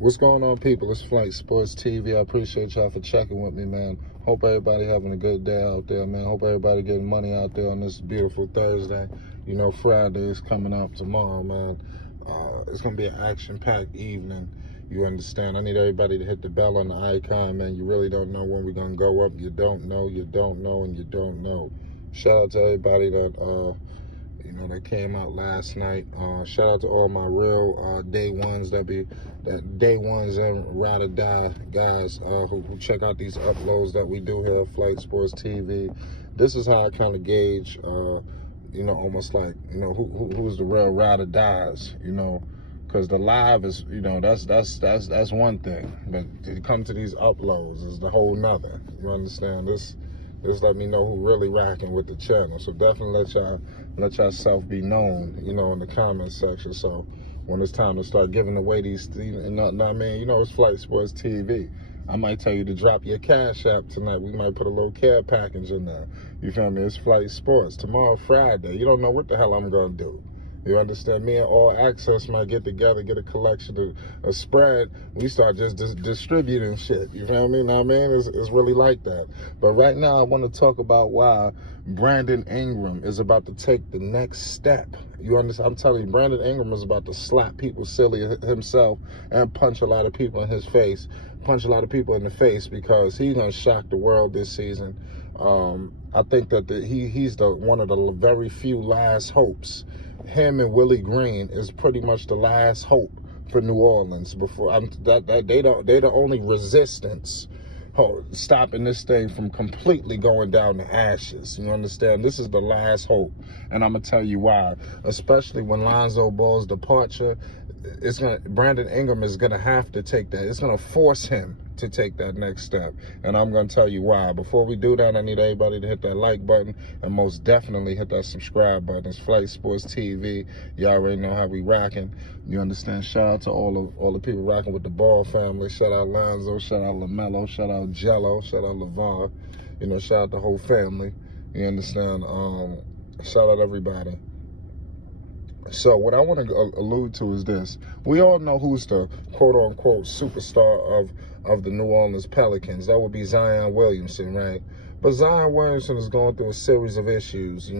What's going on, people? It's Flight Sports TV. I appreciate y'all for checking with me, man. Hope everybody having a good day out there, man. Hope everybody getting money out there on this beautiful Thursday. You know, Friday is coming up tomorrow, man. It's going to be an action-packed evening. You understand? I need everybody to hit the bell on the icon, man. You really don't know when we're going to go up. You don't know, and you don't know. Shout out to everybody that, that came out last night. Shout out to all my real day ones day ones and ride or die guys who check out these uploads that we do here at Flight Sports TV. This is how I kind of gauge, almost like, who's the real ride or dies, because the live is, that's one thing, but to come to these uploads is the whole nother. You understand? This let me know who really rocking with the channel. So definitely let yourself be known, in the comment section. So when it's time to start giving away these, it's Flight Sports TV. I might tell you to drop your Cash App tonight. We might put a little care package in there. You feel me? It's Flight Sports. Tomorrow, Friday. You don't know what the hell I'm going to do. You understand? Me and All Access might get together, get a collection, a spread. We start just distributing shit. You feel me? Know what I mean? It's really like that. But right now, I want to talk about why Brandon Ingram is about to take the next step. You understand? I'm telling you, Brandon Ingram is about to slap people silly himself and punch a lot of people in his face. Punch a lot of people in the face because he's going to shock the world this season. I think that he's one of the very few last hopes. Him and Willie Green is pretty much the last hope for New Orleans. They're the only resistance stopping this thing from completely going down to ashes. You understand? This is the last hope, and I'm gonna tell you why. Especially when Lonzo Ball's departure, Brandon Ingram is gonna have to take that. It's gonna force him to take that next step, and I'm gonna tell you why. Before we do that, I need everybody to hit that like button and most definitely hit that subscribe button. It's Flight Sports TV. You already know how we rocking. You understand? Shout out to all the people rocking with the Ball family. Shout out Lonzo. Shout out LaMelo. Shout out Jello. Shout out LeVar. Shout out the whole family. You understand? Shout out everybody. So what I want to allude to is this. We all know who's the quote-unquote superstar of the New Orleans Pelicans. That would be Zion Williamson, right? But Zion Williamson is going through a series of issues,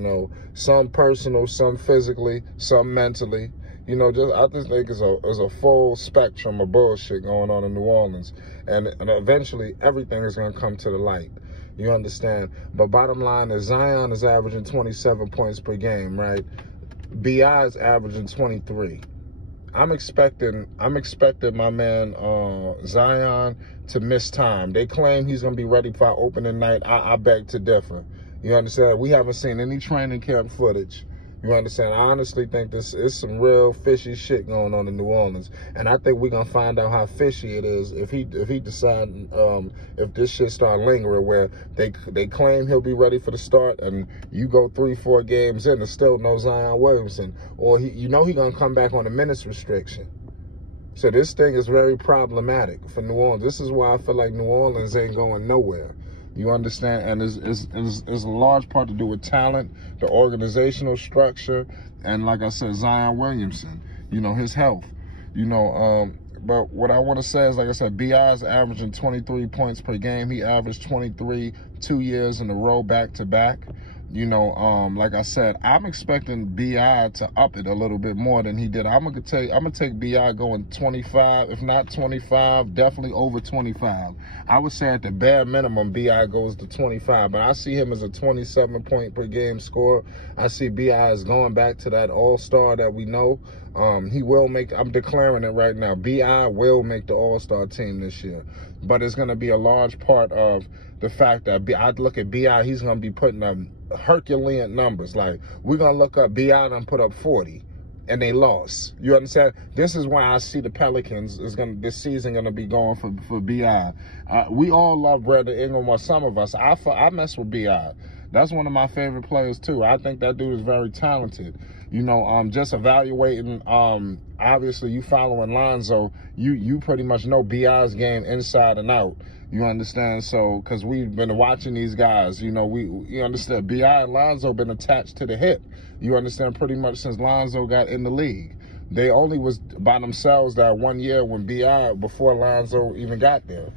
some personal, some physically, some mentally. I just think it's a full spectrum of bullshit going on in New Orleans. And eventually, everything is going to come to the light. You understand? But bottom line is Zion is averaging 27 points per game, right? B.I. is averaging 23. I'm expecting my man Zion to miss time. They claim he's going to be ready for our opening night. I beg to differ. You understand? We haven't seen any training camp footage. You understand? I honestly think this is some real fishy shit going on in New Orleans. And I think we're going to find out how fishy it is if he decide, if this shit start lingering where they claim he'll be ready for the start and you go 3-4 games in and still no Zion Williamson. Or he going to come back on a minutes restriction. So this thing is very problematic for New Orleans. This is why I feel like New Orleans ain't going nowhere. You understand? And it's a large part to do with talent, the organizational structure, and like I said, Zion Williamson, his health. But what I want to say is, like I said, B.I. is averaging 23 points per game. He averaged 23 2 years in a row back-to-back. Like I said, I'm expecting B.I. to up it a little bit more than he did. I'm gonna take B.I. going 25, if not 25, definitely over 25. I would say at the bare minimum, B.I. goes to 25, but I see him as a 27 point per game scorer. I see B.I. as going back to that all-star that we know. He will make, I'm declaring it right now, B.I. will make the all-star team this year. But it's going to be a large part of the fact that I look at B.I., he's going to be putting up Herculean numbers. Like, we're going to look up B.I. and put up 40, and they lost. You understand? This is why I see the Pelicans this season going to be going for B.I. We all love Brandon Ingram, or some of us. I mess with B.I. That's one of my favorite players, too. I think that dude is very talented. Just evaluating, obviously, you following Lonzo, you pretty much know B.I.'s game inside and out. You understand? So, because we've been watching these guys, you understand, B.I. and Lonzo been attached to the hip. You understand? Pretty much since Lonzo got in the league. They only was by themselves that 1 year when B.I. before Lonzo even got there.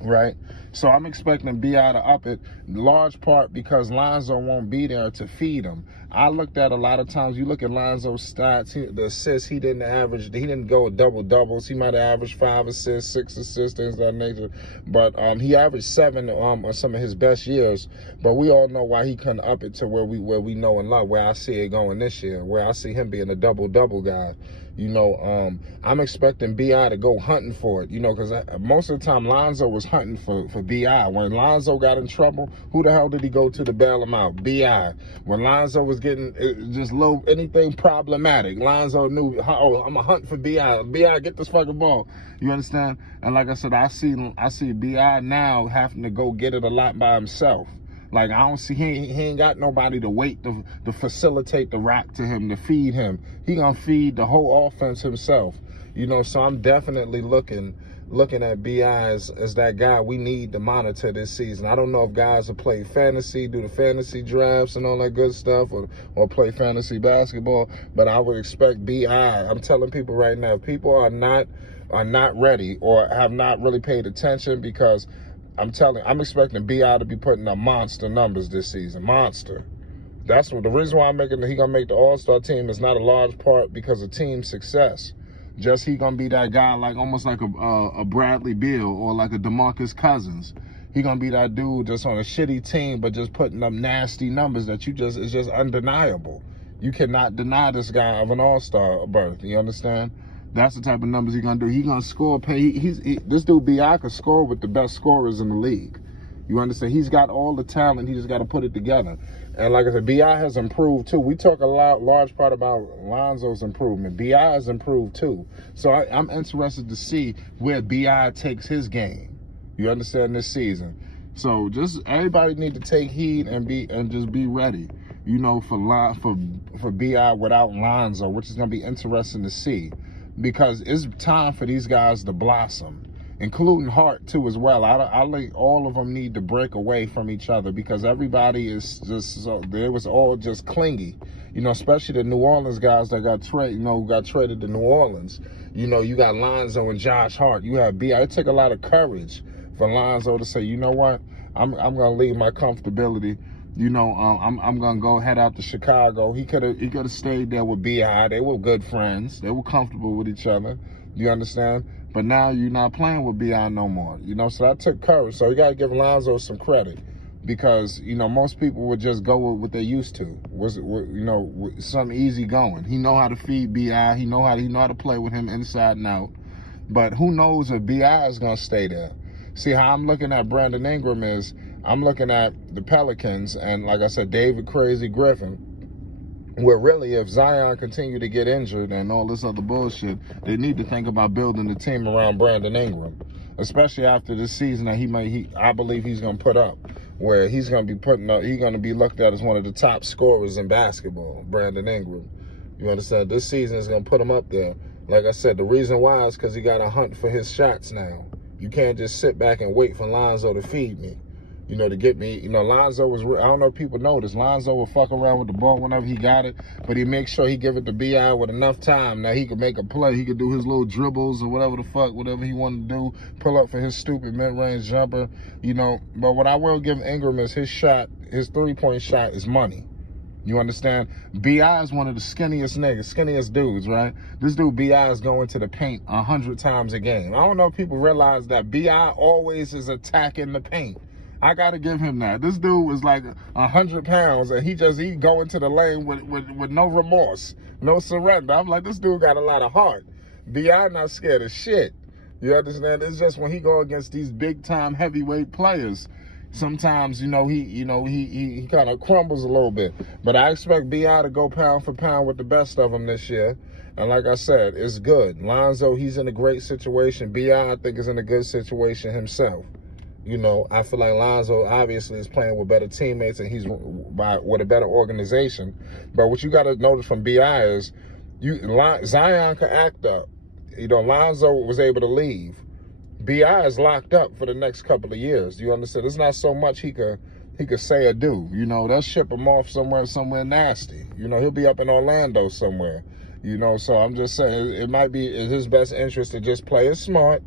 Right? So I'm expecting B.I. to up it, large part because Lonzo won't be there to feed him. I looked at a lot of times, you look at Lonzo's stats, the assists, he didn't go double-doubles. He might have averaged 5 assists, 6 assists, things of that nature. But he averaged 7 on some of his best years. But we all know why he couldn't up it to where we know and love, where I see it going this year, where I see him being a double-double guy. You know, I'm expecting B.I. to go hunting for it, you know, because most of the time Lonzo was hunting for B.I. When Lonzo got in trouble, who the hell did he go to bail him out? B.I. When Lonzo was getting just anything problematic, Lonzo knew, oh, I'm going to hunt for B.I. B.I., get this fucking ball. You understand? And like I said, I see B.I. now having to go get it a lot by himself. Like, I don't see, he ain't got nobody to wait to facilitate the rock to him, to feed him. He gonna feed the whole offense himself. You know, so I'm definitely looking at B.I. as that guy we need to monitor this season. I don't know if guys will play fantasy, do the fantasy drafts and all that good stuff, or play fantasy basketball, but I would expect B.I. I'm telling people right now, if people are not ready or have not really paid attention, because I'm expecting B.I. to be putting up monster numbers this season. Monster. That's what the reason why he gonna make the All-Star team is not a large part because of team success. Just he gonna be that guy, like almost like a Bradley Beal or like a DeMarcus Cousins. He gonna be that dude just on a shitty team, but just putting up nasty numbers that it's just undeniable. You cannot deny this guy of an All-Star berth. You understand? That's the type of numbers he's going to do. He's going to score. This dude, B.I., could score with the best scorers in the league. You understand? He's got all the talent. He just got to put it together. And like I said, B.I. has improved, too. We talk large part about Lonzo's improvement. B.I. has improved, too. So I'm interested to see where B.I. takes his game. You understand, this season. So just everybody need to take heed and just be ready, you know, for B.I. without Lonzo, which is going to be interesting to see. Because it's time for these guys to blossom, including Hart, too, as well. I think all of them need to break away from each other because everybody is just, it was all just clingy. You know, especially the New Orleans guys that got traded to New Orleans. You know, you got Lonzo and Josh Hart. You have B.I. It took a lot of courage for Lonzo to say, you know what, I'm going to leave my comfortability. You know, I'm gonna go head out to Chicago. He could have stayed there with B.I. They were good friends. They were comfortable with each other. You understand? But now you're not playing with B.I. no more. You know, so that took courage. So you gotta give Lonzo some credit because you know most people would just go with what they used to. You know, some easy going. He know how to feed B.I. He know how to play with him inside and out. But who knows if B.I. is gonna stay there? See how I'm looking at Brandon Ingram is. I'm looking at the Pelicans and, like I said, David Crazy Griffin, where really if Zion continue to get injured and all this other bullshit, they need to think about building the team around Brandon Ingram, especially after this season that I believe he's going to put up, where he's going to be looked at as one of the top scorers in basketball, Brandon Ingram. You understand? This season is going to put him up there. Like I said, the reason why is because he got to hunt for his shots now. You can't just sit back and wait for Lonzo to feed me. You know, to get me, you know, Lonzo was, I don't know if people know this, Lonzo will fuck around with the ball whenever he got it, but he makes sure he give it to B.I. with enough time that he could make a play. He could do his little dribbles or whatever he wanted to do, pull up for his stupid mid-range jumper, you know. But what I will give Ingram is his shot, his three-point shot is money. You understand? B.I. is one of the skinniest dudes, right? This dude B.I. is going to the paint 100 times a game. I don't know if people realize that B.I. always is attacking the paint. I got to give him that. This dude was like 100 pounds, and he go into the lane with no remorse, no surrender. I'm like, this dude got a lot of heart. B.I. not scared of shit. You understand? It's just when he go against these big-time heavyweight players, sometimes, you know, he kind of crumbles a little bit. But I expect B.I. to go pound for pound with the best of them this year. And like I said, it's good. Lonzo, he's in a great situation. B.I. think, is in a good situation himself. You know, I feel like Lonzo obviously is playing with better teammates and he's with a better organization. But what you got to notice from B.I. is Zion can act up. You know, Lonzo was able to leave. B.I. is locked up for the next couple of years. You understand? There's not so much he could say or do. You know, they'll ship him off somewhere nasty. You know, he'll be up in Orlando somewhere. You know, so I'm just saying it might be in his best interest to just play it smart.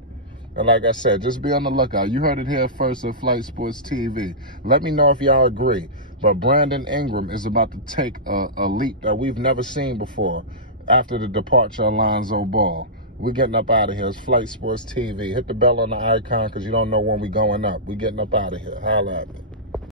And like I said, just be on the lookout. You heard it here first at Flight Sports TV. Let me know if y'all agree. But Brandon Ingram is about to take a leap that we've never seen before after the departure of Lonzo Ball. We're getting up out of here. It's Flight Sports TV. Hit the bell on the icon because you don't know when we're going up. We're getting up out of here. Holla at me.